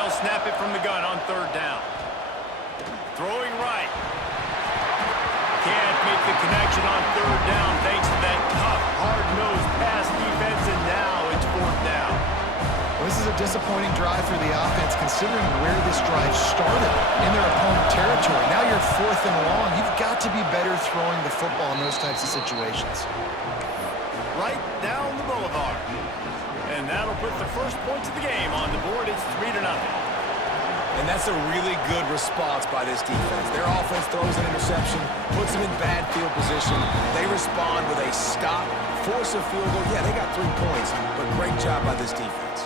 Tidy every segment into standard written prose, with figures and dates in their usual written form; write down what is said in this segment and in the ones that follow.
They'll snap it from the gun on third down. Throwing right. Can't make the connection on third down thanks to that tough, hard-nosed pass defense, and now it's fourth down. Well, this is a disappointing drive for the offense considering where this drive started in their opponent territory. Now you're fourth and long. You've got to be better throwing the football in those types of situations. Right down the boulevard. And that'll put the first points of the game on the board. It's 3-0. And that's a really good response by this defense. Their offense throws an interception, puts them in bad field position. They respond with a stop, force a field goal. Yeah, they got 3 points, but great job by this defense.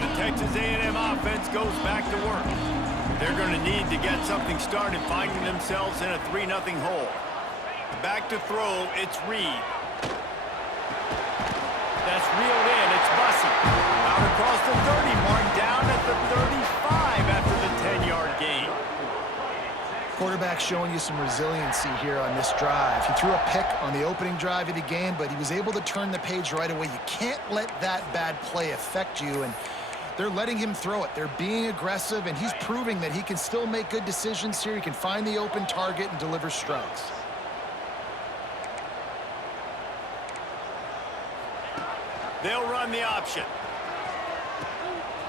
The Texas A&M offense goes back to work. They're going to need to get something started, finding themselves in a 3-0 hole. Back to throw, it's Reed. That's reeled in, it's Bussey. Out across the 30 mark, down at the 35 after the 10-yard gain. Quarterback showing you some resiliency here on this drive. He threw a pick on the opening drive of the game, but he was able to turn the page right away. You can't let that bad play affect you, and they're letting him throw it. They're being aggressive, and he's proving that he can still make good decisions here. He can find the open target and deliver strikes. They'll run the option. Oh,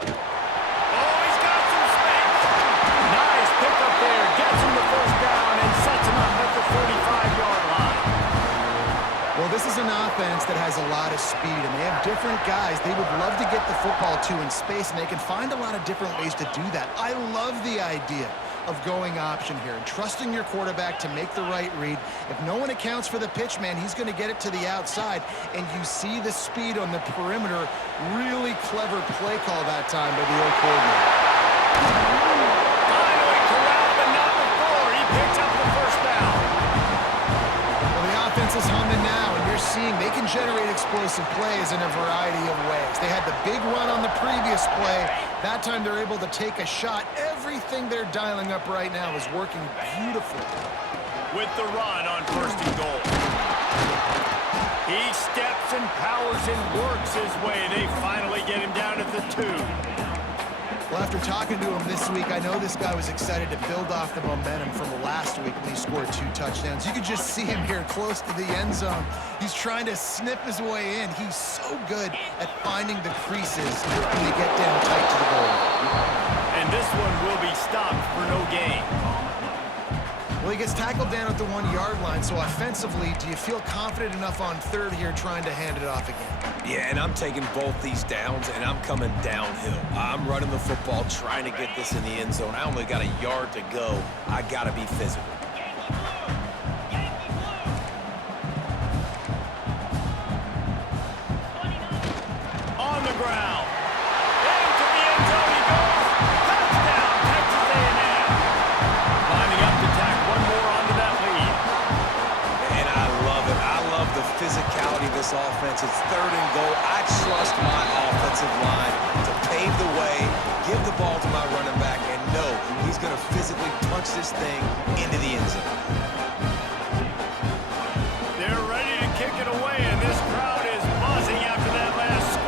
he's got some space. Nice pickup there. Gets him the first down and sets him up at the 45-yard line. Well, this is an offense that has a lot of speed, and they have different guys they would love to get the football to in space, and they can find a lot of different ways to do that. I love the idea of going option here and trusting your quarterback to make the right read. If no one accounts for the pitch, man, he's going to get it to the outside, and you see the speed on the perimeter. Really clever play call that time by the old coordinator. Finally corralled, but not before. He picks up the first down. Well, the offense is humming now, and you're seeing they can generate explosive plays in a variety of ways. They had the big run on the previous play. That time they're able to take a shot. Everything they're dialing up right now is working beautifully. With the run on first and goal. He steps and powers and works his way. They finally get him down at the 2. Well, after talking to him this week, I know this guy was excited to build off the momentum from last week when he scored 2 touchdowns. You could just see him here close to the end zone. He's trying to snip his way in. He's so good at finding the creases when they get down tight to the goal. And this one will be stopped for no gain. Well, he gets tackled down at the 1-yard line, so offensively, do you feel confident enough on third here trying to hand it off again? Yeah, and I'm taking both these downs, and I'm coming downhill. I'm running the football, trying to get this in the end zone. I only got a yard to go. I got to be physical. On the ground. Into the end zone he goes. Touchdown, Texas A&M. Lining up to tack one more onto that lead. And I love it. I love the physicality of this offense. It's third and goal. I trust my offensive line to pave the way, give the ball to my running back, and know he's going to physically punch this thing into the end zone. They're ready to kick it away, and this crowd is buzzing after that last score.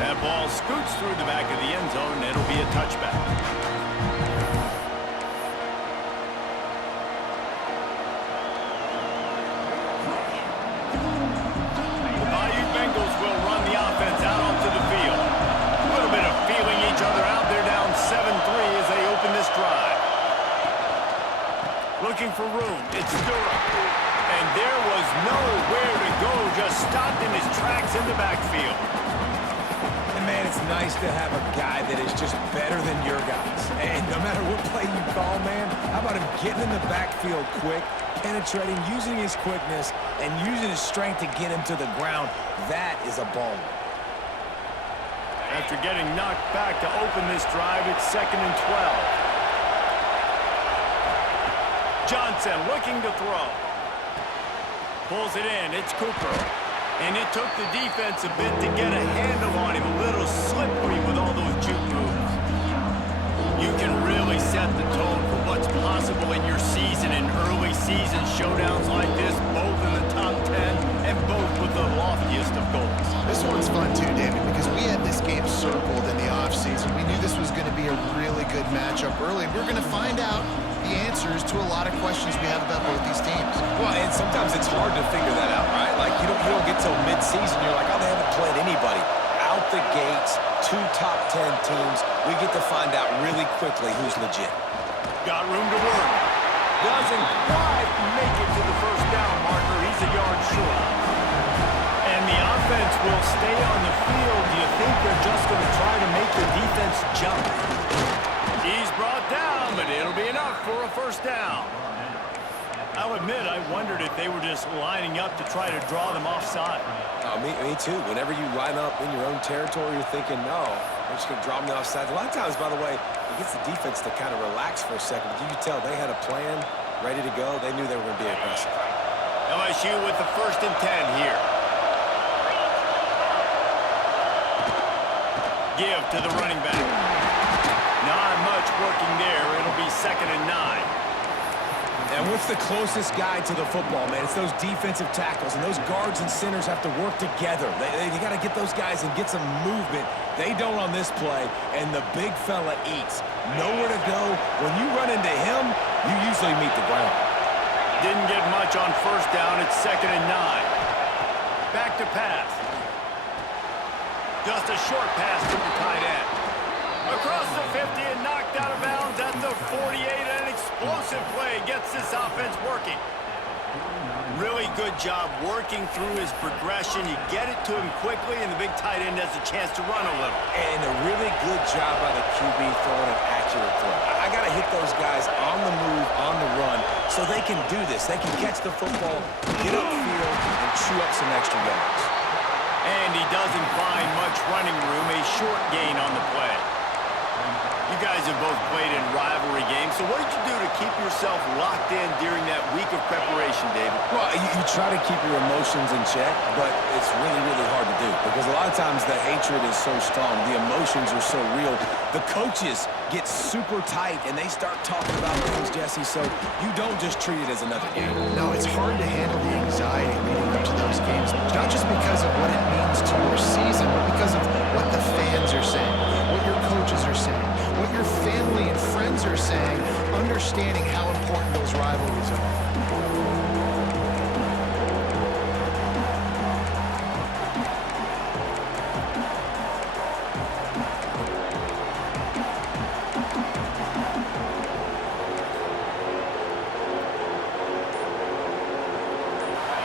That ball scoots through the back of the end zone, and it'll be a touchback. The Bayou Bengals will run the offense out onto the field. A little bit of feeling each other out. They're down 7-3 as they open this drive. Looking for room. It's Durham. And there was nowhere to go. Just stopped in his tracks in the backfield. And, man, it's nice to have a guy that is just better than your guys. And no matter what play you call, man, how about him getting in the backfield quick, penetrating, using his quickness, and using his strength to get him to the ground? That is a baller. After getting knocked back to open this drive, it's 2nd and 12. Johnson looking to throw. Pulls it in. It's Cooper. And it took the defense a bit to get a handle on him. A little slippery you can really set the tone for what's possible in your season in early season showdowns like this, both in the top 10 and both with the loftiest of goals. This one's fun too, David, because we had this game circled in the offseason. We knew this was going to be a really good matchup early. We're going to find out the answers to a lot of questions we have about both these teams. Well, and sometimes it's hard to figure that out, right? Like, you don't get till mid-season. You're like, oh, they haven't played anybody. Out the gates, 2 top 10 teams. We get to find out really quickly who's legit. Got room to work. Doesn't quite make it to the first down marker. He's a yard short. And the offense will stay on the field. Do you think they're just going to try to make the defense jump? He's brought down, but it'll be enough for a first down. I'll admit, I wondered if they were just lining up to try to draw them offside. Me too. Whenever you line up in your own territory, you're thinking, no, they're just going to draw them offside. A lot of times, by the way, it gets the defense to kind of relax for a second. But you can tell they had a plan ready to go. They knew they were going to be aggressive. LSU with the 1st and 10 here. Give to the running back. Not much working there. It'll be 2nd and 9. And what's the closest guy to the football, man? It's those defensive tackles, and those guards and centers have to work together. They got to get those guys and get some movement. They don't on this play, and the big fella eats. Nowhere to go. When you run into him, you usually meet the ground. Didn't get much on 1st down. It's 2nd and 9. Back to pass. Just a short pass to the tight end. Across the 50 and knocked out of bounds at the 48. An explosive play gets this offense working. Really good job working through his progression. You get it to him quickly, and the big tight end has a chance to run a little. And a really good job by the QB throwing an accurate throw. I got to hit those guys on the move, on the run, so they can do this. They can catch the football, get upfield, and chew up some extra yards. And he doesn't find much running room. A short gain on the play. You guys have both played in rivalry games, so what did you do to keep yourself locked in during that week of preparation, David? Well, you try to keep your emotions in check, but it's really, really hard to do because a lot of times the hatred is so strong, the emotions are so real. The coaches get super tight, and they start talking about things, Jesse, so you don't just treat it as another game. No, it's hard to handle the anxiety leading up to those games, not just because of what it means to your season, but because of what the fans are saying, what your coaches are saying, what your family and friends are saying, understanding how important those rivalries are.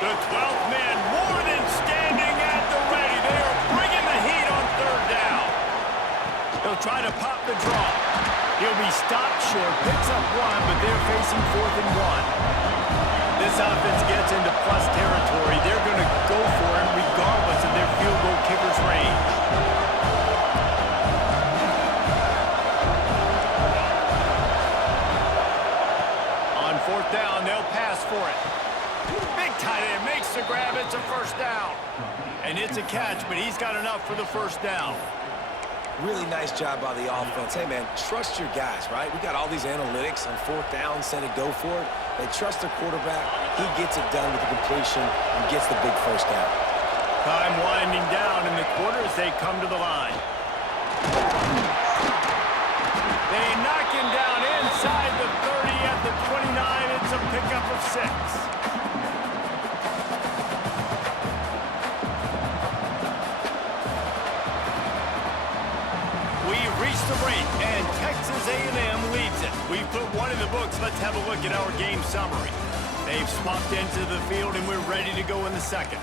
The 12th man more than standing at the ready. They are bringing the heat on 3rd down. He'll try to pop the draw. He'll be stopped short, picks up 1, but they're facing 4th and 1. This offense gets into plus territory. They're going to go for it regardless of their field goal kicker's range. On 4th down, they'll pass for it. Big tight end makes the grab. It's a 1st down. And it's a catch, but he's got enough for the 1st down. Really nice job by the offense. Hey, man, trust your guys, right? We got all these analytics on 4th down, said it, go for it. They trust their quarterback. He gets it done with the completion and gets the big 1st down. Time winding down in the quarter as they come to the line. They knock him down inside the 30 at the 29. It's a pickup of 6. We've reached the break, and Texas A&M leads it. We've put 1 in the books. Let's have a look at our game summary. They've swapped into the field, and we're ready to go in the 2nd.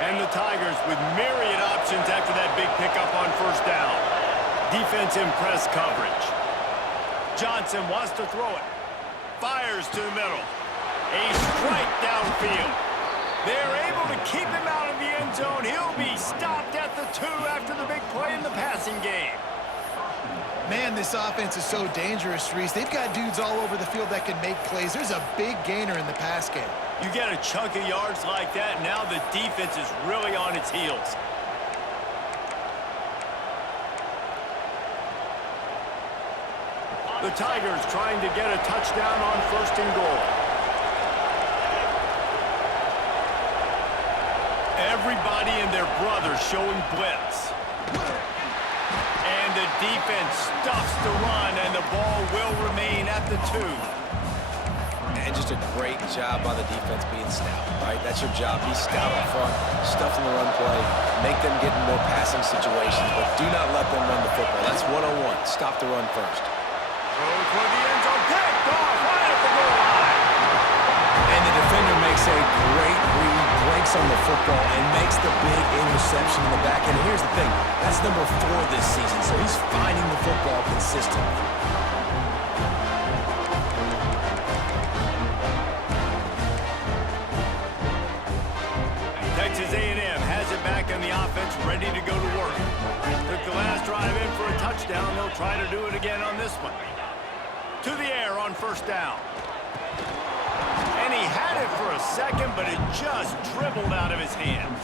And the Tigers with myriad options after that big pickup on 1st down. Defense in press coverage. Johnson wants to throw it. Fires to the middle. A strike downfield. They're able to keep him out of the end zone. He'll be stopped at the 2 after the big play in the passing game. Man, this offense is so dangerous, Reese. They've got dudes all over the field that can make plays. There's a big gainer in the pass game. You get a chunk of yards like that, now the defense is really on its heels. The Tigers trying to get a touchdown on 1st and goal. Everybody and their brother showing blitz. And the defense stuffs the run, and the ball will remain at the 2. And just a great job by the defense being stout, right? That's your job. Be stout up front, stuff in the run play, make them get in more passing situations, but do not let them run the football. That's 101. Stop the run first. Throw toward the end zone, picked off right at the goal line. And the defender makes a great read, breaks on the football, and makes the big interception in the back end. And here's the thing, that's number 4 this season, so he's finding the football consistently. Texas A&M has it back on the offense, ready to go to work. Took the last drive in for a touchdown. They'll try to do it again on this one. To the air on 1st down. And he had it for a second, but it just dribbled out of his hands.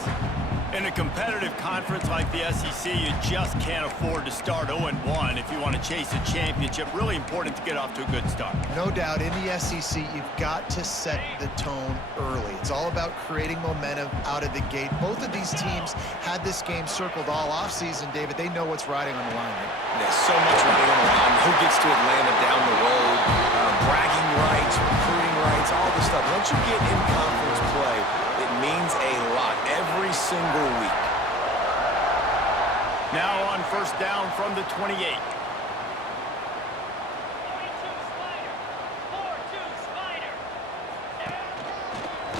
In a competitive conference like the SEC, you just can't afford to start 0-1 if you want to chase a championship. Really important to get off to a good start. No doubt, in the SEC, you've got to set the tone early. It's all about creating momentum out of the gate. Both of these teams had this game circled all offseason, David. They know what's riding on the line here. There's so much riding on the line. Who gets to Atlanta down the road? Bragging rights, recruiting rights, all this stuff. Once you get in conference play, it means a lot every single week. Now on 1st down from the 28.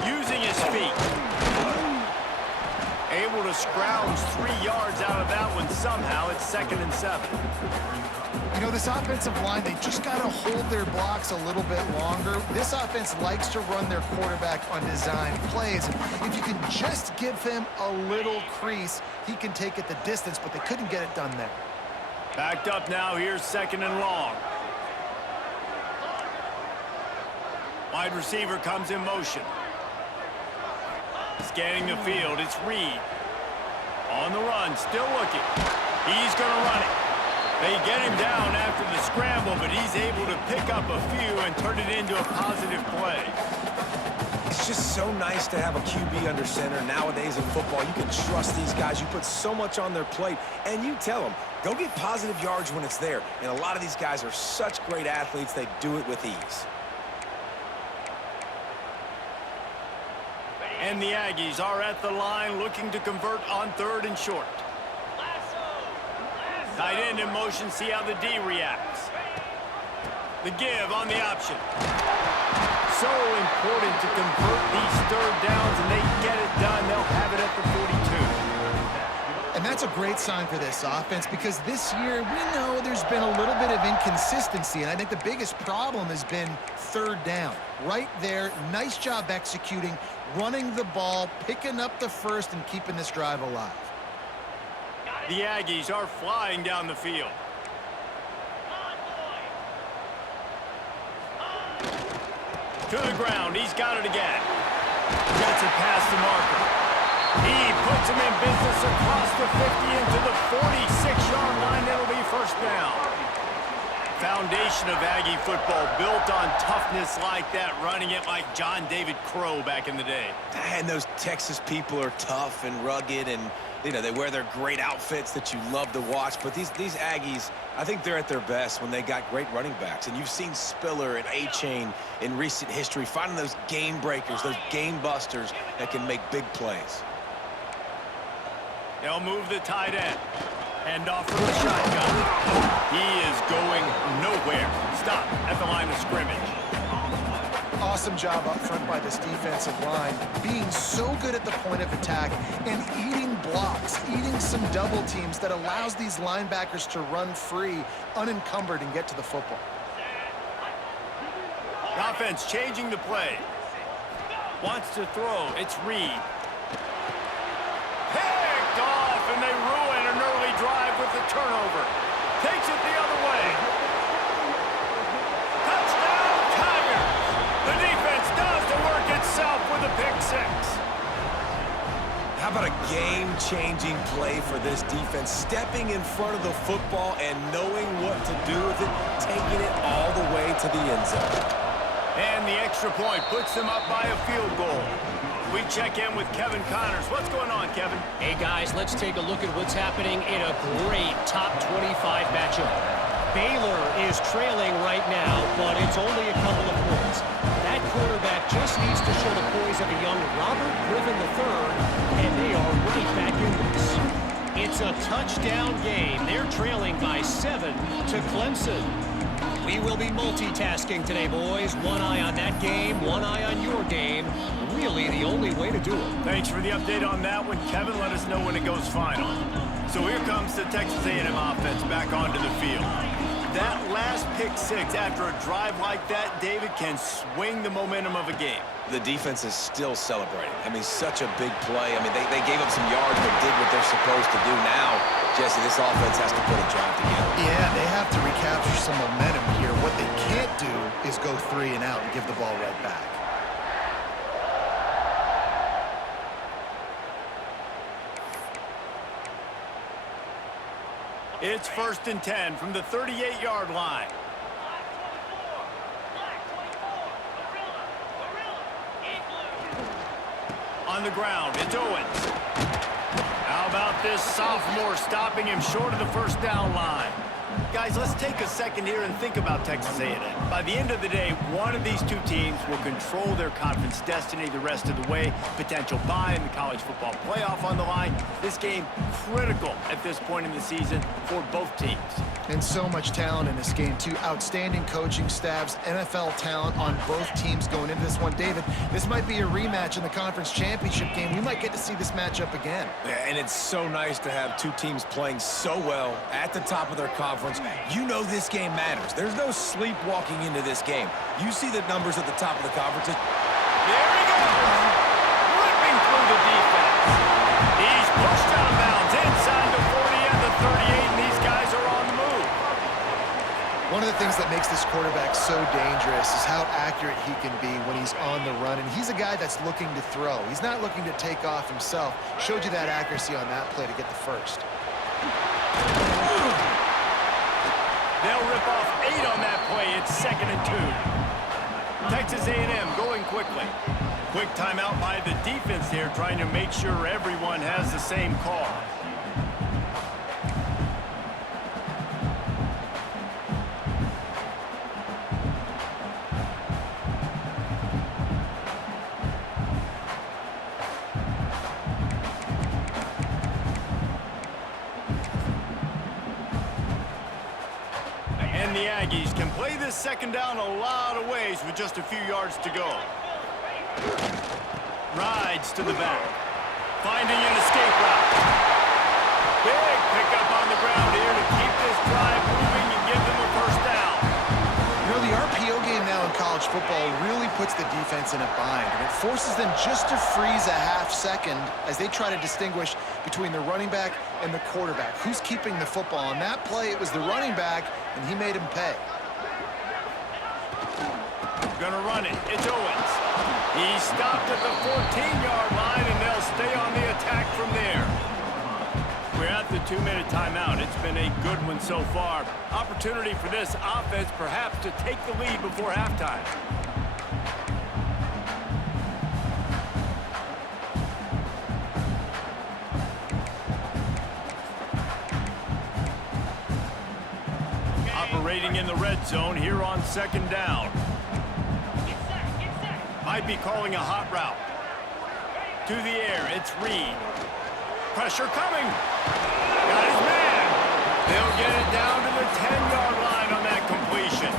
Using his feet. Able to scrounge 3 yards out of that one somehow. It's 2nd and 7. You know, this offensive line, they just got to hold their blocks a little bit longer. This offense likes to run their quarterback on design plays. And if you can just give him a little crease, he can take it the distance, but they couldn't get it done there. Backed up now. Here's 2nd and long. Wide receiver comes in motion. Scanning the field. It's Reed. On the run. Still looking. He's going to run it. They get him down after the scramble, but he's able to pick up a few and turn it into a positive play. It's just so nice to have a QB under center. Nowadays in football, you can trust these guys. You put so much on their plate, and you tell them, go get positive yards when it's there. And a lot of these guys are such great athletes, they do it with ease. And the Aggies are at the line looking to convert on 3rd and short. Tight end in motion, see how the D reacts. The give on the option. So important to convert these 3rd downs, and they get it done. They'll have it at the 42. And that's a great sign for this offense because this year we know there's been a little bit of inconsistency, and I think the biggest problem has been 3rd down. Right there, nice job executing, running the ball, picking up the first, and keeping this drive alive. The Aggies are flying down the field. To the ground, he's got it again. Gets it past the marker. He puts him in business across the 50 into the 46-yard line. It'll be 1st down. Foundation of Aggie football built on toughness like that, running it like John David Crow back in the day. And those Texas people are tough and rugged, and you know, they wear their great outfits that you love to watch. But these Aggies, I think they're at their best when they got great running backs. And you've seen Spiller and A-Chain in recent history finding those game breakers, those game busters that can make big plays. They'll move the tight end. Hand off from the shotgun. He is going nowhere. Stop at the line of scrimmage. Awesome job up front by this defensive line, being so good at the point of attack and eating blocks, eating some double teams that allows these linebackers to run free, unencumbered, and get to the football. The offense changing the play. Wants to throw. It's Reed. Picked off, and they ruin an early drive with the turnover. Takes it the game-changing play for this defense, stepping in front of the football and knowing what to do with it, taking it all the way to the end zone. And the extra point puts them up by a field goal. We check in with Kevin Connors. What's going on, Kevin? Hey, guys, let's take a look at what's happening in a great top 25 matchup. Baylor is trailing right now, but it's only a couple of points. That quarterback just needs to show the poise of a young Robert Griffin III, and they are right back in this. It's a touchdown game. They're trailing by 7 to Clemson. We will be multitasking today, boys. One eye on that game, one eye on your game. Really the only way to do it. Thanks for the update on that one, Kevin. Let us know when it goes final. So here comes the Texas A&M offense back onto the field. That last pick six after a drive like that, David, can swing the momentum of a game. The defense is still celebrating. I mean, such a big play. I mean, they gave up some yards but did what they're supposed to do. Now, Jesse, this offense has to put a drive together. Yeah, they have to recapture some momentum here. What they can't do is go 3 and out and give the ball right back. It's 1st and 10 from the 38-yard line. On the ground, it's Owens. How about this sophomore stopping him short of the first down line? Guys, let's take a second here and think about Texas A&M. By the end of the day, one of these two teams will control their conference destiny the rest of the way. Potential bye in the college football playoff on the line. This game critical at this point in the season for both teams. And so much talent in this game, too. Outstanding coaching staffs, NFL talent on both teams going into this one. David, this might be a rematch in the conference championship game. We might get to see this matchup again. Yeah, and it's so nice to have two teams playing so well at the top of their conference. You know this game matters. There's no sleepwalking into this game. You see the numbers at the top of the conference. There he goes! Ripping through the defense. He's pushed out of bounds inside the 40 and the 38, and these guys are on the move. One of the things that makes this quarterback so dangerous is how accurate he can be when he's on the run. And he's a guy that's looking to throw. He's not looking to take off himself. Showed you that accuracy on that play to get the first. They'll rip off 8 on that play. It's 2nd and 2. Texas A&M going quickly. Quick timeout by the defense here, trying to make sure everyone has the same call. And the Aggies can play this 2nd down a lot of ways with just a few yards to go. Rides to the back. Finding an escape route. Big pickup on the ground here to keep this drive moving and give them a first down. You know, the RPO game now in college football really puts the defense in a bind, and it forces them just to freeze a half second as they try to distinguish between the running back and the quarterback. Who's keeping the football? On that play, it was the running back, and he made him pay. Gonna run it. It's Owens. He stopped at the 14-yard line, and they'll stay on the attack from there. We're at the 2-minute timeout. It's been a good one so far. Opportunity for this offense perhaps to take the lead before halftime. Operating in the red zone here on 2nd down. Might be calling a hot route. To the air, it's Reed. Pressure coming. Got his man. They'll get it down to the 10-yard line on that completion.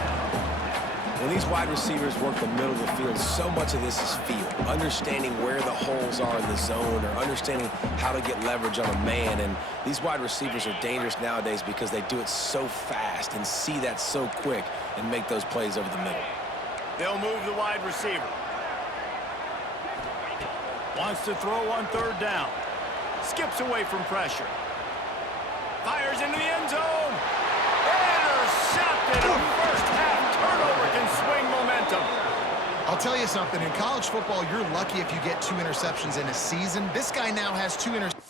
When these wide receivers work the middle of the field, so much of this is feel. Understanding where the holes are in the zone or understanding how to get leverage on a man. And these wide receivers are dangerous nowadays because they do it so fast and see that so quick and make those plays over the middle. They'll move the wide receiver. Wants to throw on 3rd down. Skips away from pressure. Fires into the end zone. Intercepted. A first-half turnover can swing momentum. I'll tell you something. In college football, you're lucky if you get 2 interceptions in a season. This guy now has 2 interceptions.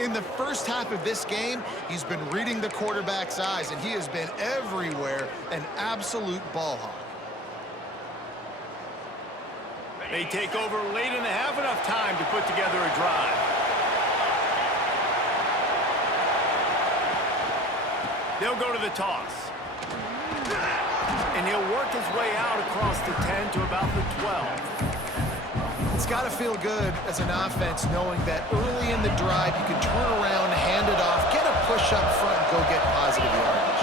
In the first half of this game, he's been reading the quarterback's eyes, and he has been everywhere, an absolute ball hawk. They take over late in the half, enough time to put together a drive. They'll go to the toss. And he'll work his way out across the 10 to about the 12. It's got to feel good as an offense knowing that early in the drive you can turn around, hand it off, get a push up front, and go get positive yardage.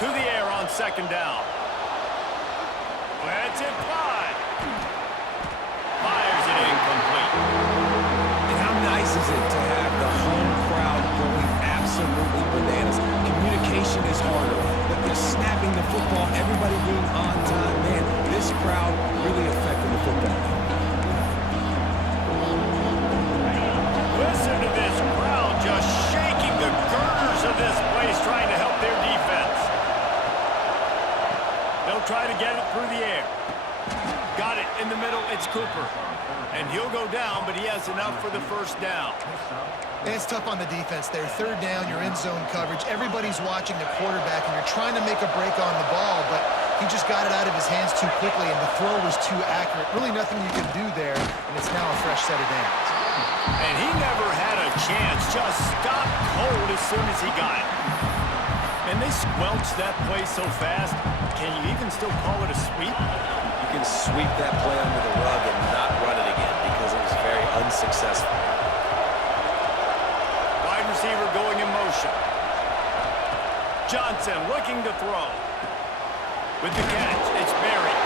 To the air on second down. Let's it fly. Fires it incomplete. And how nice is it to have the home crowd going absolutely bananas? Communication is harder. The snapping the football, everybody being on time. Man, this crowd really affecting the football. Listen to this crowd just shaking the girders of this place, trying to help their defense. They'll try to get it through the air. Got it in the middle. It's Cooper. And he'll go down, but he has enough for the first down. And it's tough on the defense there. Third down, you're in zone coverage. Everybody's watching the quarterback, and you're trying to make a break on the ball, but he just got it out of his hands too quickly, and the throw was too accurate. Really nothing you can do there, and it's now a fresh set of downs. And he never had a chance. Just stopped cold as soon as he got it. And they squelched that play so fast, can you even still call it a sweep? You can sweep that play under the rug and not run it again because it was very unsuccessful. Wide receiver going in motion. Johnson looking to throw. With the catch, it's Berry.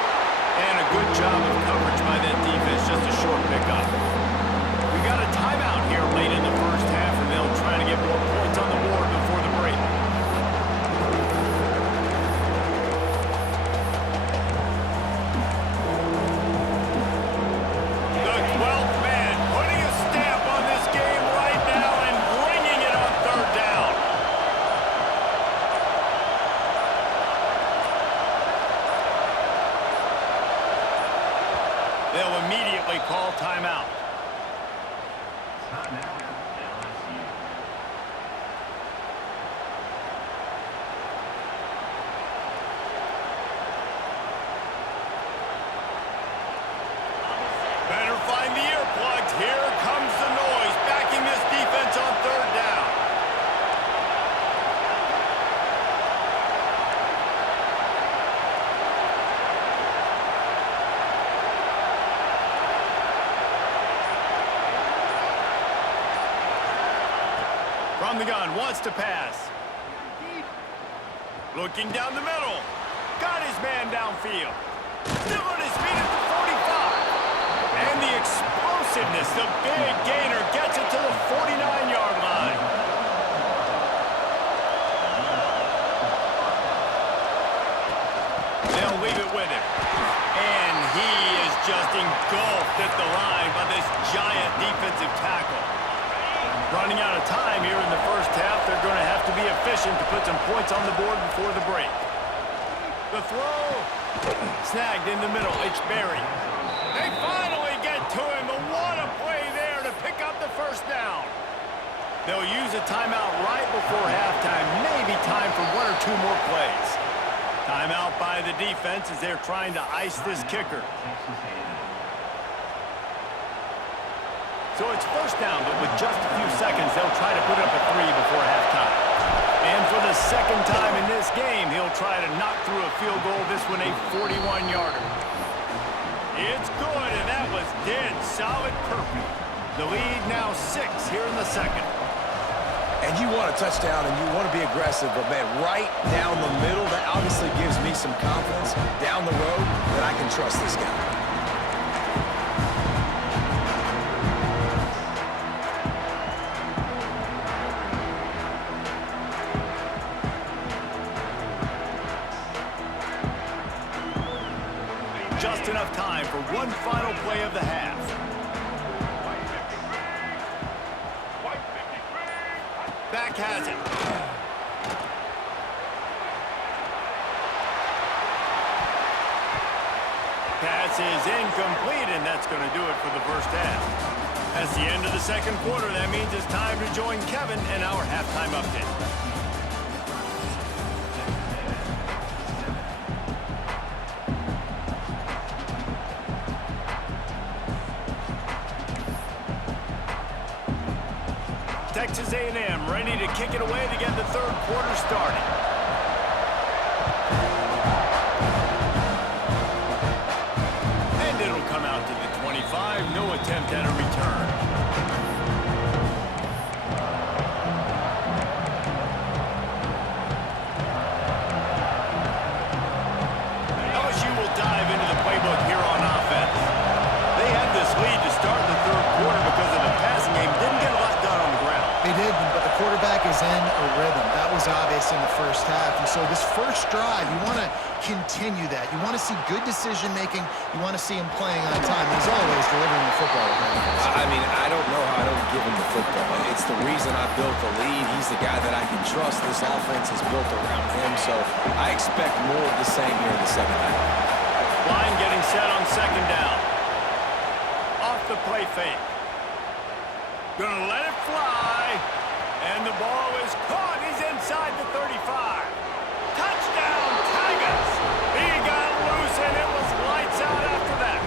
And a good job of coverage by that defense, just a short pickup. We got a timeout here late in the first half, and they'll try to get more points on the board before the break. The 12th man putting a stamp on this game right now and bringing it on third down. They'll immediately call timeout. Better find the earplugs. Here comes the noise, backing this defense on third down. From the gun, wants to pass. Looking down the middle. Got his man downfield. Still on his feet at the 45. And the explosiveness, the big gainer, gets it to the 49-yard line. They'll leave it with him. And he is just engulfed at the line by this giant defensive tackle. Running out of time here in the first half. They're going to have to be efficient to put some points on the board before the break. The throw. Snagged in the middle. It's Berry. They finally get to him. But what a play there to pick up the first down. They'll use a timeout right before halftime. Maybe time for one or two more plays. Timeout by the defense as they're trying to ice this kicker. So it's first down, but with just a few seconds, they'll try to put up a 3 before halftime. And for the second time in this game, he'll try to knock through a field goal, this one a 41-yarder. It's good, and that was dead solid perfect. The lead now 6 here in the second. And you want a touchdown and you want to be aggressive, but man, right down the middle, that obviously gives me some confidence down the road that I can trust this guy. Just enough time for one final play of the half. Back has it. Pass is incomplete, and that's going to do it for the first half. That's the end of the second quarter. That means it's time to join Kevin in our halftime update. Texas A&M ready to kick it away to get the third quarter started. And it'll come out to the 25. No attempt at a return. LSU will dive into the playbook here on offense. They had this lead to start the third quarter because of the passing game. Didn't get a lot done on the ground. They did, but the quarterback is in a rhythm. That was obvious in the first half. And so this first drive, you want to continue that. You want to see good decision-making. You want to see him playing on time. He's always delivering the football. I mean, I don't know how I don't give him the football. It's the reason I built the lead. He's the guy that I can trust. This offense is built around him, so I expect more of the same here in the second half. Line getting set on second down. Off the play fake. Gonna let it fly. And the ball is caught. He's inside the 35. Touchdown, Tigers! He got loose, and it was lights out after that.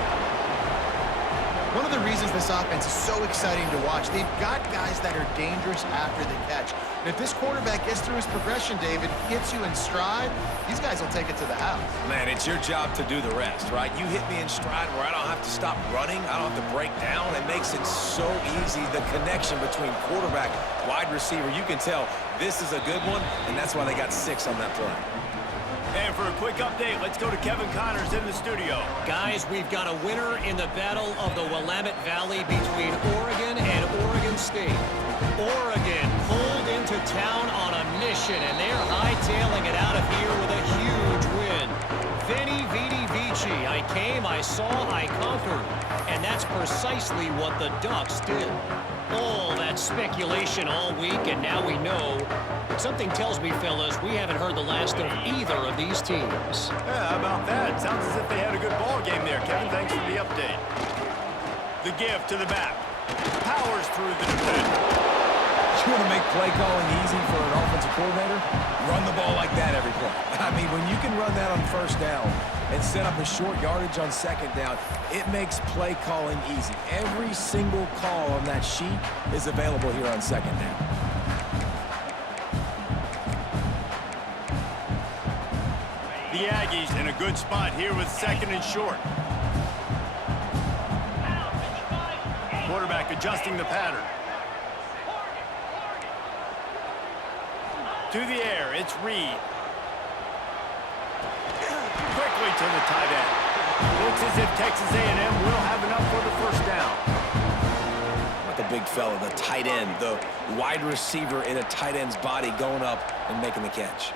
One of the reasons this offense is so exciting to watch, they've got guys that are dangerous after the catch. And if this quarterback gets through his progression, David, gets you in stride, these guys will take it to the house. Man, it's your job to do the rest, right? You hit me in stride where I don't have to stop running. I don't have to break down. It makes it so easy. The connection between quarterback, wide receiver, you can tell this is a good one, and that's why they got 6 on that play. And for a quick update, let's go to Kevin Connors in the studio. Guys, we've got a winner in the battle of the Willamette Valley between Oregon and Oregon State. Oregon pulled into town on a mission, and they're hightailing it out of here with a huge win. Veni, Vidi, Vici. I came, I saw, I conquered. And that's precisely what the Ducks did. All that speculation all week, and now we know. But something tells me, fellas, we haven't heard the last of either of these teams. Yeah, how about that? Sounds as if they had a good ball game there, Kevin. Thanks for the update. The give to the back. Powers through the defender. You want to make play calling easy for an offensive coordinator? Run the ball like that every play. I mean, when you can run that on first down and set up a short yardage on second down, it makes play calling easy. Every single call on that sheet is available here on second down. The Aggies in a good spot here with second and short. Quarterback adjusting the pattern. To the air, it's Reed. Quickly to the tight end. Looks as if Texas A&M will have enough for the first down. Like a big fella, the tight end, the wide receiver in a tight end's body going up and making the catch.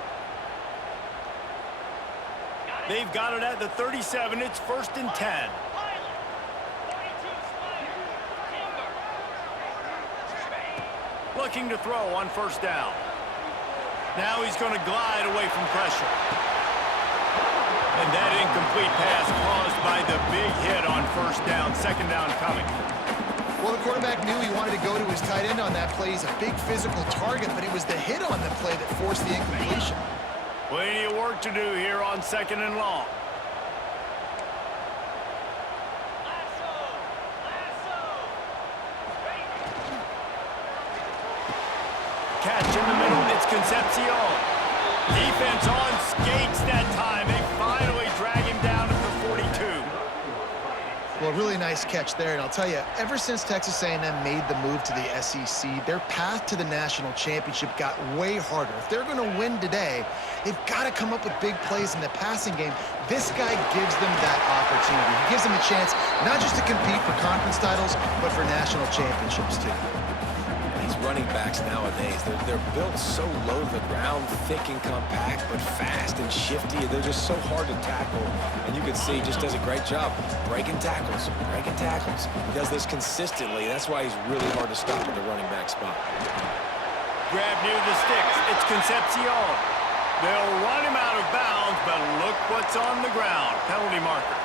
They've got it at the 37. It's 1st and 10. Looking to throw on first down. Now he's going to glide away from pressure. And that incomplete pass caused by the big hit on first down. Second down coming. Well, the quarterback knew he wanted to go to his tight end on that play. He's a big physical target, but it was the hit on the play that forced the incompletion. Plenty of work to do here on second and long. Catch in the middle, it's Concepcion. Defense on skates that time. They finally drag him down at the 42. Well, really nice catch there, and I'll tell you, ever since Texas A&M made the move to the SEC, their path to the national championship got way harder. If they're going to win today, they've got to come up with big plays in the passing game. This guy gives them that opportunity. He gives them a chance not just to compete for conference titles, but for national championships, too. These running backs nowadays, they're built so low to the ground, thick and compact, but fast and shifty. They're just so hard to tackle. And you can see he just does a great job breaking tackles, breaking tackles. He does this consistently. That's why he's really hard to stop at the running back spot. Grab near the sticks. It's Concepcion. They'll run him out of bounds, but look what's on the ground. Penalty marker.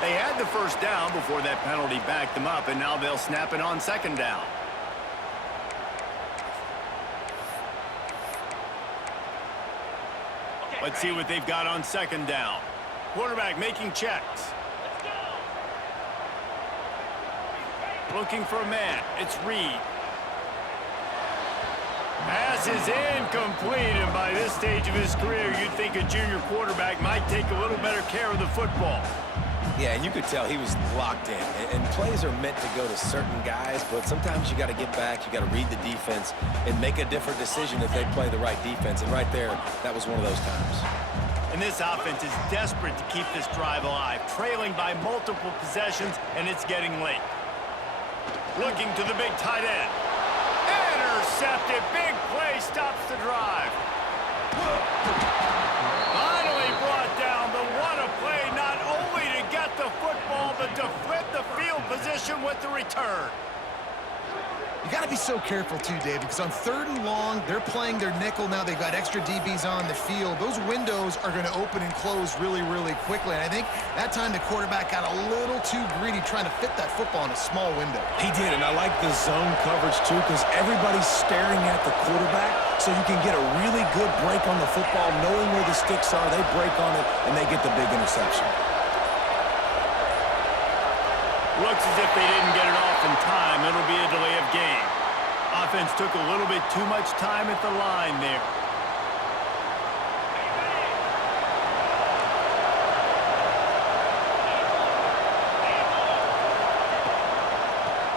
They had the first down before that penalty backed them up, and now they'll snap it on second down. Let's see what they've got on second down. Quarterback making checks. Looking for a man. It's Reed. Pass is incomplete, and by this stage of his career, you'd think a junior quarterback might take a little better care of the football. Yeah, and you could tell he was locked in. And plays are meant to go to certain guys, but sometimes you got to get back, you got to read the defense, and make a different decision if they play the right defense. And right there, that was one of those times. And this offense is desperate to keep this drive alive, trailing by multiple possessions, and it's getting late. Looking to the big tight end. Intercepted. Big play stops the drive. Finally brought down, but what a play, not only to get the football, but to flip the field position with the return. You got to be so careful, too, David, because on 3rd and long, they're playing their nickel now. They've got extra DBs on the field. Those windows are going to open and close really, really quickly. And I think that time the quarterback got a little too greedy trying to fit that football in a small window. He did, and I like the zone coverage, too, because everybody's staring at the quarterback, so you can get a really good break on the football, knowing where the sticks are. They break on it, and they get the big interception. Looks as if they didn't get it off in time. It'll be a delay of game. Offense took a little bit too much time at the line there.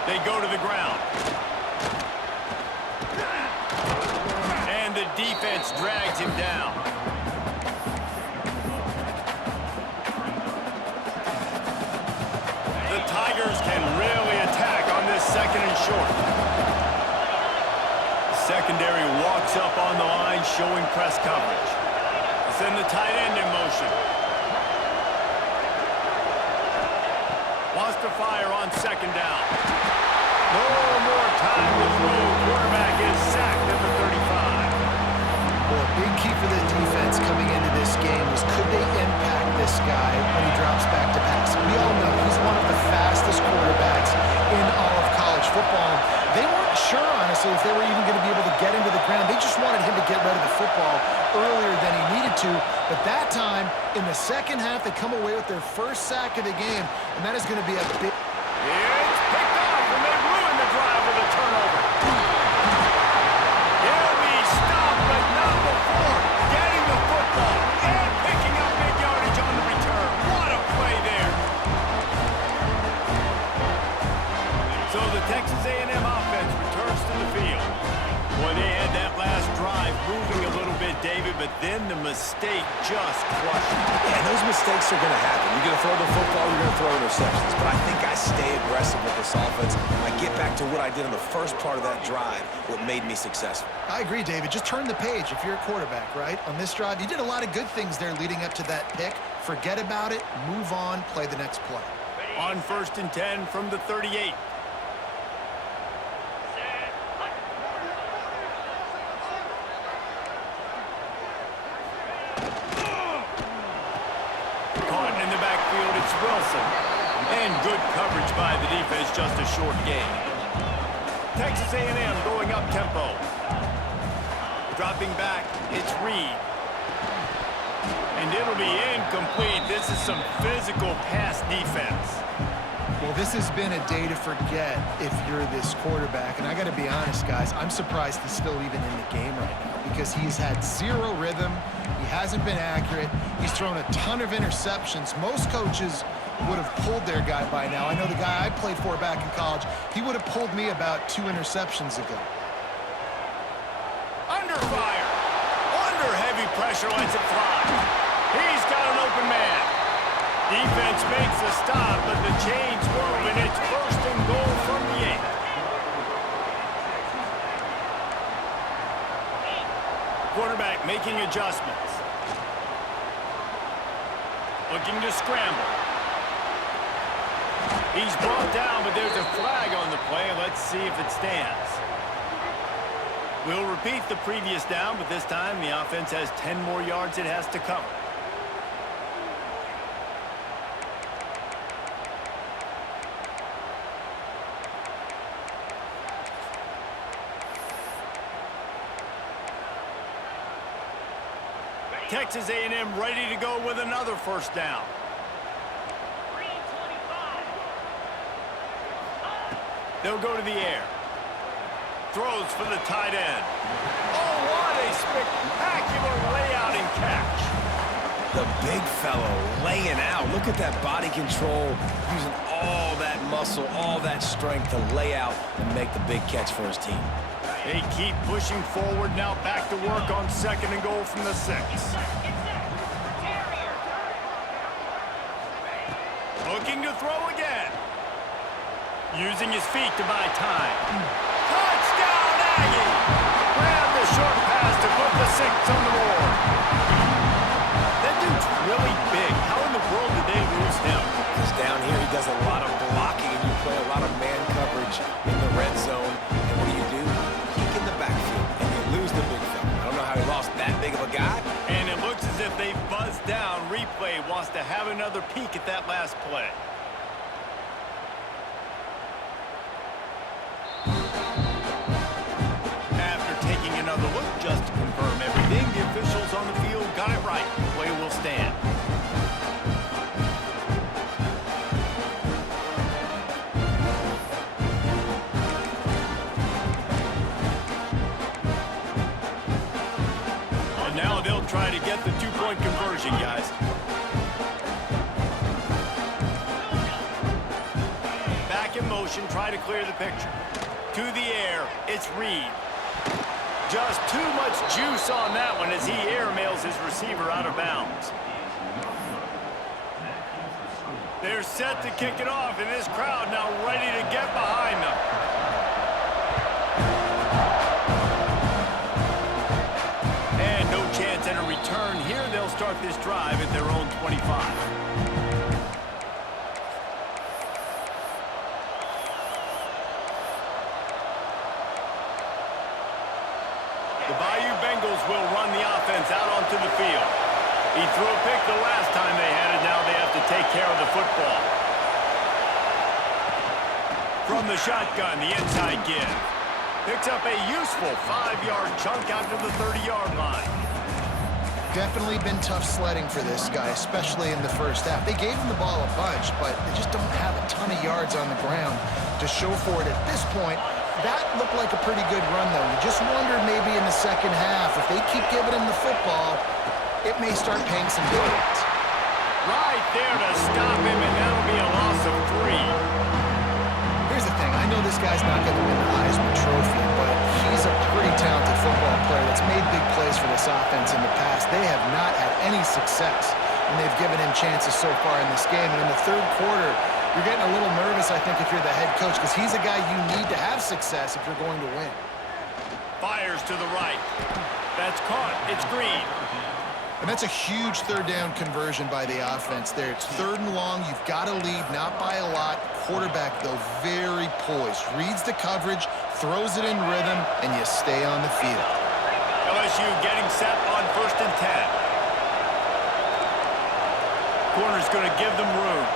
They go to the ground. And the defense drags him down. The Tigers can really attack on this 2nd and short. Secondary walks up on the line, showing press coverage. Send the tight end in motion. Wants to fire on 2nd down. No more time to throw. Quarterback is sacked at the 35. Well, a big key for the defense coming into this game was could they impact this guy when he drops back to pass. We all know he's one of the fastest quarterbacks in all of college football. They weren't sure, honestly, if they were even going to be able to get him to the ground. They just wanted him to get rid of the football earlier than he needed to. But that time, in the second half, they come away with their first sack of the game, and that is going to be a big... It's picked off, and they ruin the drive with a turnover. He'll be stopped, but not before getting the football and picking up big yardage on the return. What a play there. So the Texas A&M offense returns to the field. Boy, they had that last drive moving a little bit, David, but then the mistake just crushed them. Yeah, those mistakes are going to happen. You're going to throw the football, you're going to throw interceptions. But I think I stay aggressive with this offense. I get back to what I did in the first part of that drive, what made me successful. I agree, David. Just turn the page if you're a quarterback, right? On this drive, you did a lot of good things there leading up to that pick. Forget about it, move on, play the next play. On 1st and 10 from the 38. Caught in the backfield, it's Wilson. And good coverage by the defense, just a short gain. Texas A&M going up tempo. Dropping back, it's Reed. And it'll be incomplete. This is some physical pass defense. Well, this has been a day to forget if you're this quarterback. And I got to be honest, guys, I'm surprised he's still even in the game right now because he's had zero rhythm. He hasn't been accurate. He's thrown a ton of interceptions. Most coaches would have pulled their guy by now. I know the guy I played for back in college, he would have pulled me about 2 interceptions ago. Under fire. Under heavy pressure, lets it fly. He's got an open man. Defense makes a stop, but the chains move, and it's 1st and goal from the 8. Quarterback making adjustments. Looking to scramble. He's brought down, but there's a flag on the play. Let's see if it stands. We'll repeat the previous down, but this time the offense has 10 more yards it has to cover. Texas A&M ready to go with another first down. They'll go to the air. Throws for the tight end. Oh, what a spectacular layout and catch. The big fellow laying out. Look at that body control, using all that muscle, all that strength to lay out and make the big catch for his team. They keep pushing forward. Now back to work on 2nd and goal from the 6. Looking to throw again. Using his feet to buy time. Touchdown, Aggie! Grab the short pass to put the 6 on the board. That dude's really big. How in the world did they lose him? Because down here he does a lot of blocking, and you play a lot of man coverage in the red zone. And what do? Peek in the backfield, and you lose the big fella. I don't know how he lost that big of a guy. And it looks as if they've buzzed down. Replay wants to have another peek at that last play. After taking another look just to confirm everything, the officials on the field got it right. Play will stand. And now they'll try to get the 2-point conversion, guys. Back in motion, try to clear the picture. To the air, it's Reed. Just too much juice on that one as he airmails his receiver out of bounds. They're set to kick it off, and this crowd now ready to get behind them. And no chance at a return here. They'll start this drive at their own 25. Will run the offense out onto the field. He threw a pick the last time they had it. Now they have to take care of the football. From the shotgun, the inside give. Picks up a useful 5-yard chunk out to the 30-yard line. Definitely been tough sledding for this guy, especially in the first half. They gave him the ball a bunch, but they just don't have a ton of yards on the ground to show for it at this point. That looked like a pretty good run, though. You just wondered maybe in the second half, if they keep giving him the football, it may start paying some dividends. Right there to stop him, and that'll be a loss of 3. Here's the thing. I know this guy's not going to win the Heisman Trophy, but he's a pretty talented football player that's made big plays for this offense in the past. They have not had any success when they've given him chances so far in this game. And in the third quarter, you're getting a little nervous, I think, if you're the head coach, because he's a guy you need to have success if you're going to win. Fires to the right. That's caught. It's Green. And that's a huge third down conversion by the offense there. It's 3rd and long. You've got to lead, not by a lot. Quarterback, though, very poised. Reads the coverage, throws it in rhythm, and you stay on the field. LSU getting set on 1st and 10. Corner's going to give them room.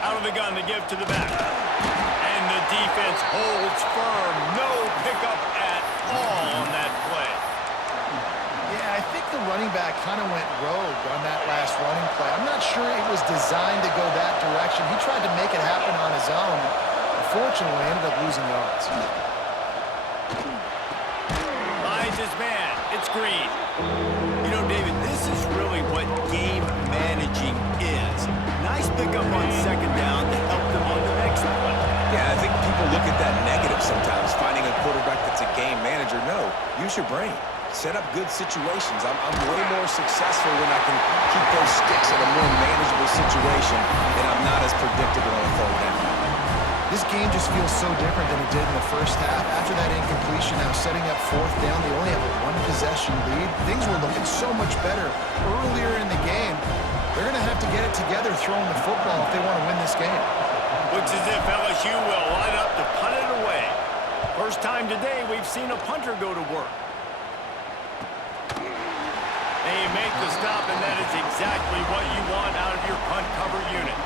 Out of the gun, they give to the back. And the defense holds firm. No pickup at all on that play. Yeah, I think the running back kind of went rogue on that last running play. I'm not sure it was designed to go that direction. He tried to make it happen on his own. Unfortunately, ended up losing yards. Finds his man. It's Green. You know, David, this is really what game managing is. Nice pickup on 2nd down to help them on the next play. Yeah, I think people look at that negative sometimes, finding a quarterback that's a game manager. No, use your brain. Set up good situations. I'm way more successful when I can keep those sticks in a more manageable situation, and I'm not as predictable on 3rd down. This game just feels so different than it did in the first half. After that incompletion, now setting up 4th down, they only have a 1-possession lead. Things were looking so much better earlier in the game. They're going to have to get it together throwing the football if they want to win this game. Looks as if LSU will line up to punt it away. First time today we've seen a punter go to work. They make the stop, and that is exactly what you want out of your punt cover unit.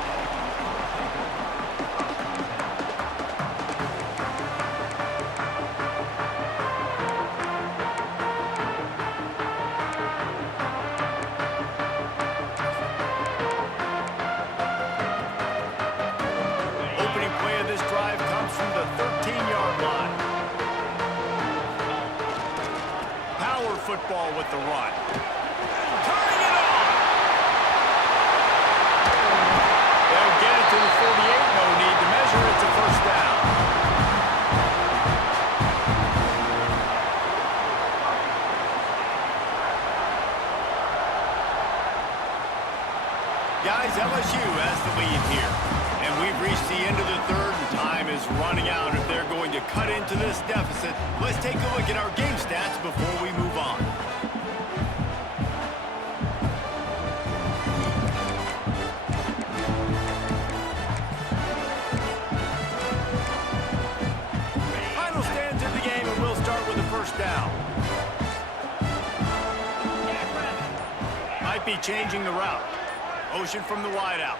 football with the run. Turning it on. They'll get it to the 48. No need to measure. It's a first down. Guys, LSU has the lead here. And we've reached the end of the third, and time is running out. If they're going to cut into this deficit, let's take a look at our game stats before we move on. Final stands in the game, and we'll start with a first down. Might be changing the route. Motion from the wideout.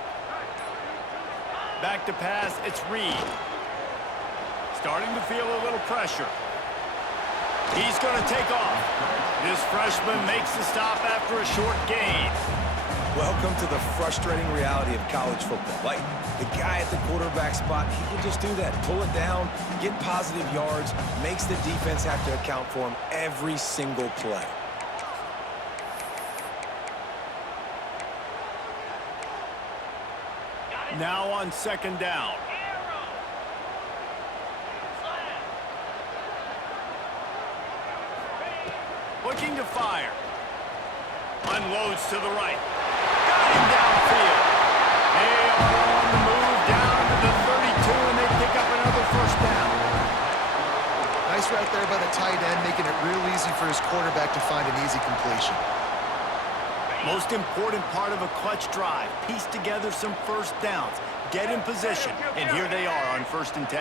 Back to pass, it's Reed. Starting to feel a little pressure. He's going to take off. This freshman makes the stop after a short gain. Welcome to the frustrating reality of college football. Like, the guy at the quarterback spot, he can just do that. Pull it down, get positive yards, makes the defense have to account for him every single play. Now on second down. Looking to fire. Unloads to the right. Got him downfield. They are on the move down to the 32, and they pick up another first down. Nice right there by the tight end, making it real easy for his quarterback to find an easy completion. Most important part of a clutch drive. Piece together some first downs. Get in position. And here they are on 1st and 10.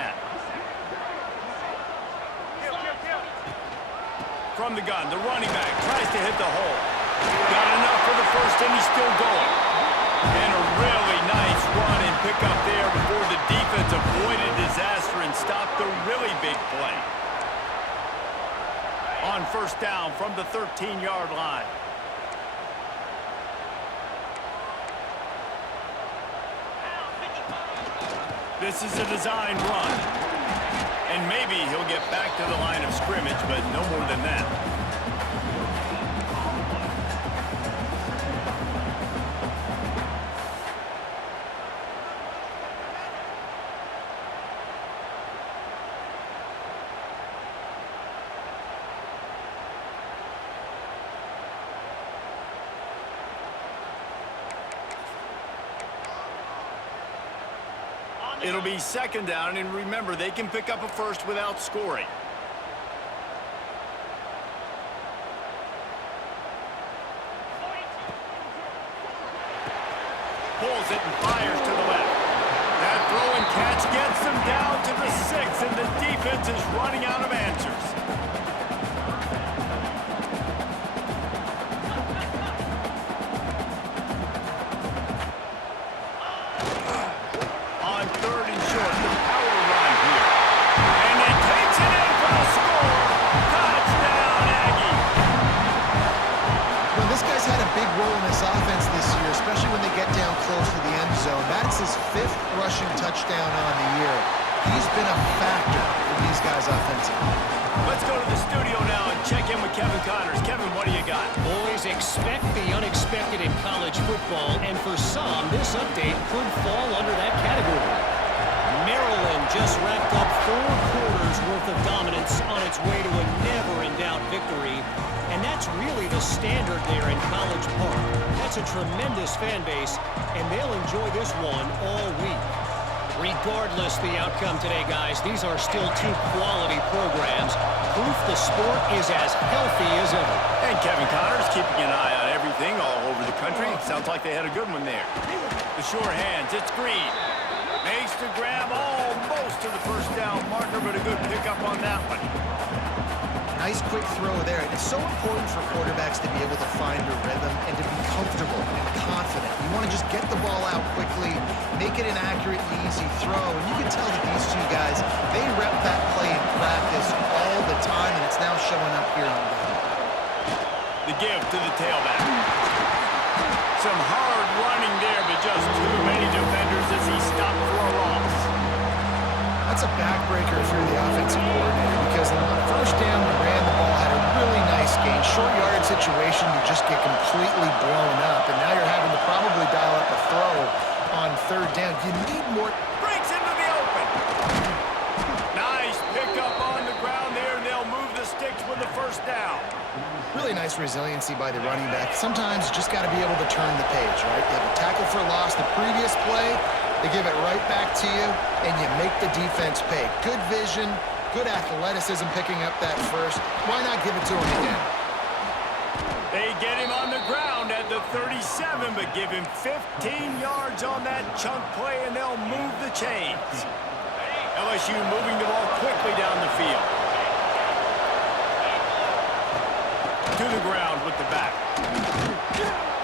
From the gun, the running back tries to hit the hole. Got enough for the first, and he's still going. And a really nice run and pick up there before the defense avoided disaster and stopped the really big play. On first down from the 13-yard line. This is a design run. And maybe he'll get back to the line of scrimmage, but no more than that. It'll be second down, and remember, they can pick up a first without scoring. Pulls it and fires to the left. That throw and catch gets them down to the 6, and the defense is running out of answers. His 5th rushing touchdown on the year. He's been a factor for these guys offensively. Let's go to the studio now and check in with Kevin Connors. Kevin, what do you got? Boys, expect the unexpected in college football, and for some, this update could fall under that category. Maryland just wrapped up 4 quarters worth of dominance on its way to a never-in-doubt victory, and that's really the standard there in College Park. That's a tremendous fan base, and they'll enjoy this one all week. Regardless the outcome today, guys, these are still 2 quality programs. Proof the sport is as healthy as ever. And Kevin Connors keeping an eye on everything all over the country. Sounds like they had a good one there. The sure hands, it's Green. Makes the grab almost to the first down marker, but a good pickup on that one. Nice quick throw there. And it's so important for quarterbacks to be able to find a rhythm and to be comfortable and confident. You want to just get the ball out quickly, make it an accurate and easy throw. And you can tell that these 2 guys, they rep that play in practice all the time, and it's now showing up here on game. The give to the tailback. Some hard running there, but just too many defenders as he stopped for a loss. That's a backbreaker if you're the offensive coordinator, because on first down, we ran the ball, had a really nice gain, short yardage situation, you just get completely blown up, and now you're having to probably dial up a throw on third down. You need more. Breaks into the open. Nice pickup on the ground there, and they'll move the sticks with the first down. Really nice resiliency by the running back. Sometimes you just got to be able to turn the page, right? You have a tackle for loss the previous play, they give it right back to you, and you make the defense pay. Good vision, good athleticism picking up that first. Why not give it to him again? They get him on the ground at the 37, but give him 15 yards on that chunk play, and they'll move the chains. LSU moving the ball quickly down the field. To the ground with the back.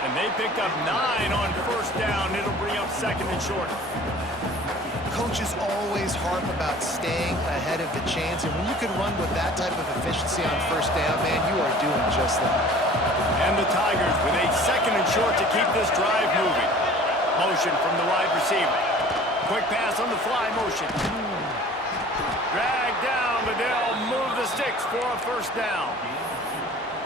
And they pick up 9 on first down. It'll bring up second and short. Coaches always harp about staying ahead of the chains, and when you can run with that type of efficiency on first down, man, you are doing just that. And the Tigers with a second and short to keep this drive moving. Motion from the wide receiver. Quick pass on the fly motion. Drag down, but they'll move the sticks for a first down.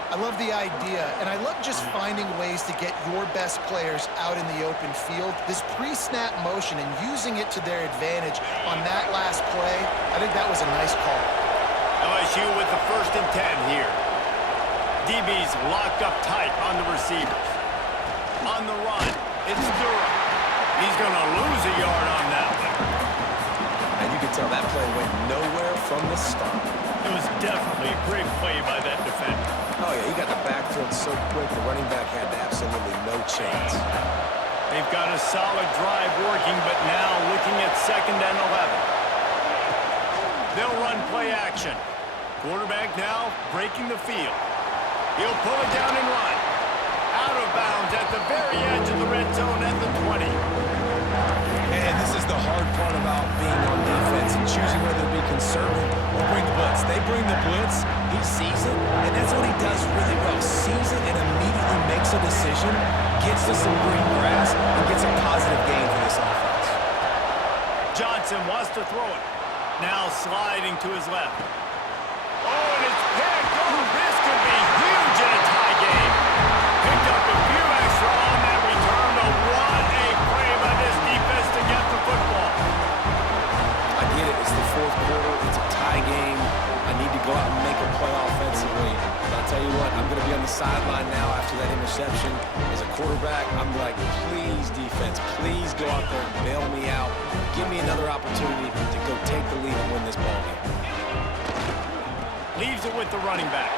I love the idea, and I love just finding ways to get your best players out in the open field. This pre-snap motion and using it to their advantage on that last play, I think that was a nice call. LSU with the 1st and 10 here. DB's locked up tight on the receivers. On the run, it's Durham. He's going to lose a yard on that one. And you can tell that play went nowhere from the start. It was definitely a great play by that defender. Oh, yeah, he got the backfield so quick, the running back had absolutely no chance. They've got a solid drive working, but now looking at 2nd and 11. They'll run play action. Quarterback now breaking the field. He'll pull it down and run. Out of bounds at the very edge of the red zone at the 20. And this is the hard part about being on defense and choosing whether to be conservative or bring the blitz. They bring the blitz, he sees it, and that's what he does really well. Sees it and immediately makes a decision, gets to some green grass, and gets a positive gain for this offense. Johnson wants to throw it. Now sliding to his left. Oh, and it's picked. Oh, this could be huge in a tie game. Picked up a few extra on that return, but what a play by this defense to get the football. I get it. It's the 4th quarter. It's a tie game. I need to go out and make a play offensively. But I'll tell you what, I'm going to be on the sideline now after that interception. As a quarterback, I'm like, please, defense, please go out there and bail me out. Give me another opportunity to go take the lead and win this ball game. Leaves it with the running back.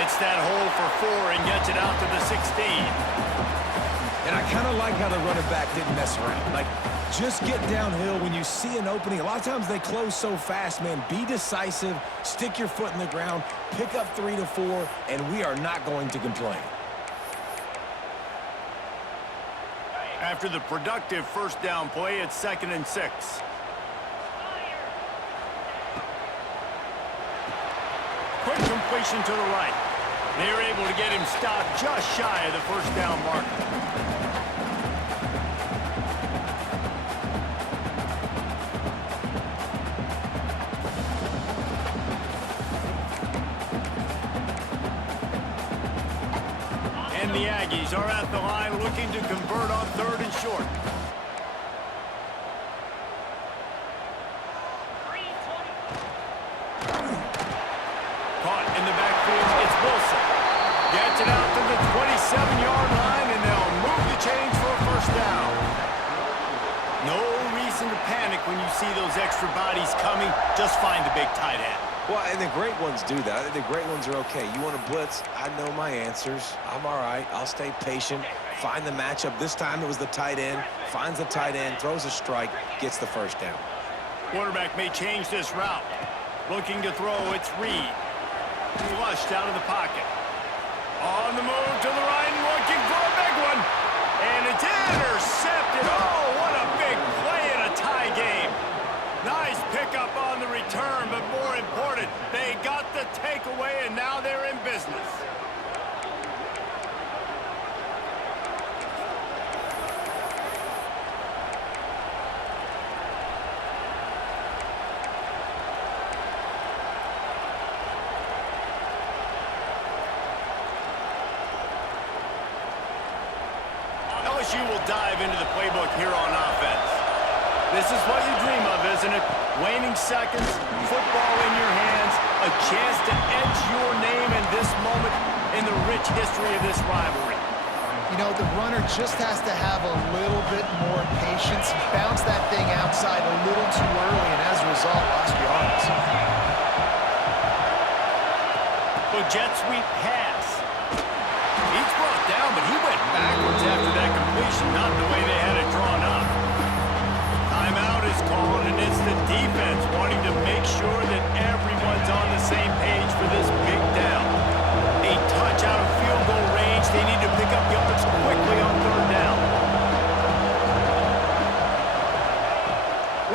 It's that hole for 4 and gets it out to the 16. And I kind of like how the running back didn't mess around. Like, just get downhill when you see an opening. A lot of times they close so fast, man. Be decisive, stick your foot in the ground, pick up 3 to 4, and we are not going to complain. After the productive first down play, it's 2nd and 6. Quick completion to the right. They're able to get him stopped just shy of the first down marker. And the Aggies are at the line looking to convert on 3rd and short. Caught in the backfield, it's Wilson. Gets it out to the 27-yard line, and they'll move the chains for a first down. No reason to panic when you see those extra bodies coming. Just find the big tight end. Well, and the great ones do that. I think the great ones are okay. You want to blitz? I know my answers. I'm all right. I'll stay patient. Find the matchup. This time it was the tight end. Finds the tight end, throws a strike, gets the first down. Quarterback may change this route. Looking to throw, it's Reed. Flushed out of the pocket. On the move to the right, looking for a big one. And it's intercepted. Oh, what a big play in a tie game. Nice pickup on the return, but more important, they got the takeaway, and now they're in business. we will dive into the playbook here on offense. This is what you dream of, isn't it? Waning seconds, football in your hands, a chance to etch your name in this moment in the rich history of this rivalry. You know, the runner just has to have a little bit more patience. Bounce that thing outside a little too early, and as a result, lost yards. The jet sweep pass. He's brought down, but he went backwards after that completion, not the way they had it drawn up. Timeout is called, and it's the defense wanting to make sure that everyone's on the same page for this big down. A touch out of field goal range. They need to pick up yards quickly on third down.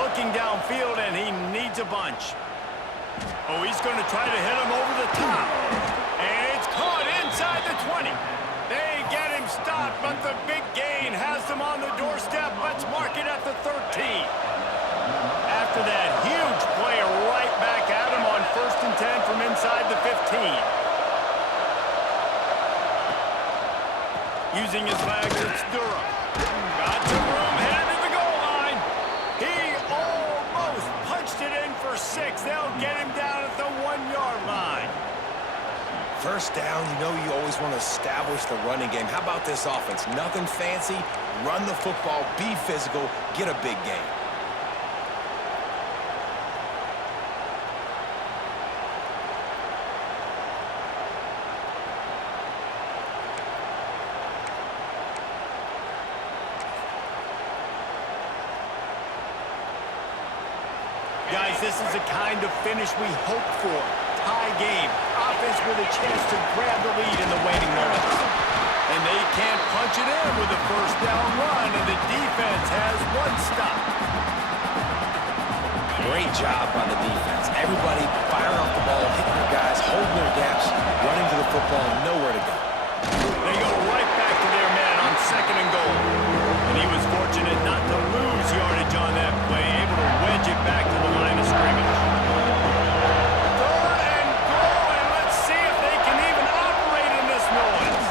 Looking downfield, and he needs a bunch. Oh, he's going to try to hit him over the top. And it's caught inside the 20. They get him stopped, but the big gain has them on the doorstep. Let's mark it at the 13. After that huge play, right back at him on 1st and 10 from inside the 15. Using his legs, it's Durham. Got some room, headed to the goal line. He almost punched it in for 6. They'll get him down at the 1-yard line. First down, you know you always want to establish the running game. How about this offense? Nothing fancy. Run the football, be physical, get a big gain. Guys, this is the kind of finish we hoped for. Tie game. Offense with a chance to grab the lead in the waning moments. And they can't punch it in with a first down run, and the defense has one stop. Great job by the defense. Everybody firing off the ball, hitting their guys, holding their gaps, running to the football, nowhere to go. They go right back to their man on 2nd and goal. And he was fortunate not to lose yardage on that play, able to wedge it back to the line of scrimmage. 3rd and goal, and let's see if they can even operate in this noise.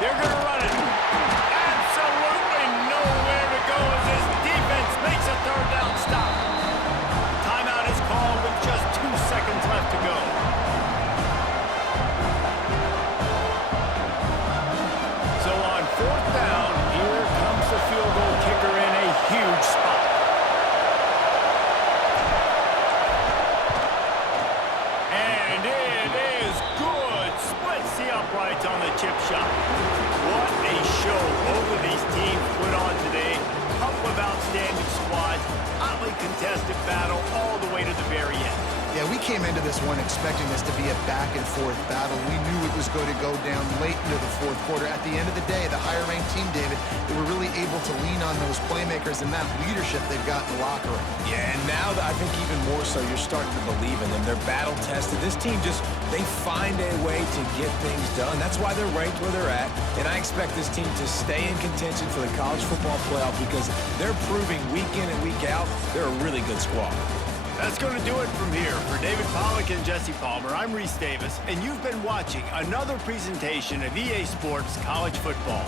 They're going to run it. Absolutely nowhere to go as this defense makes a 3rd down stop. Timeout is called with just 2 seconds left to go. So on 4th down, here comes the field goal kicker in a huge spot. And it is good. Splits the uprights on the chip shot. What a show both of these teams put on today. Couple of outstanding squads. Hotly contested battle all the way to the very end. Yeah, we came into this one expecting this to be a back-and-forth battle. We knew it was going to go down late into the 4th quarter. At the end of the day, the higher-ranked team, David, they were really able to lean on those playmakers and that leadership they've got in the locker room. Yeah, and now I think even more so, you're starting to believe in them. They're battle-tested. This team they find a way to get things done. That's why they're ranked where they're at. And I expect this team to stay in contention for the college football playoff because they're proving week in and week out they're a really good squad. That's going to do it from here. For David Pollack and Jesse Palmer, I'm Reese Davis, and you've been watching another presentation of EA Sports College Football.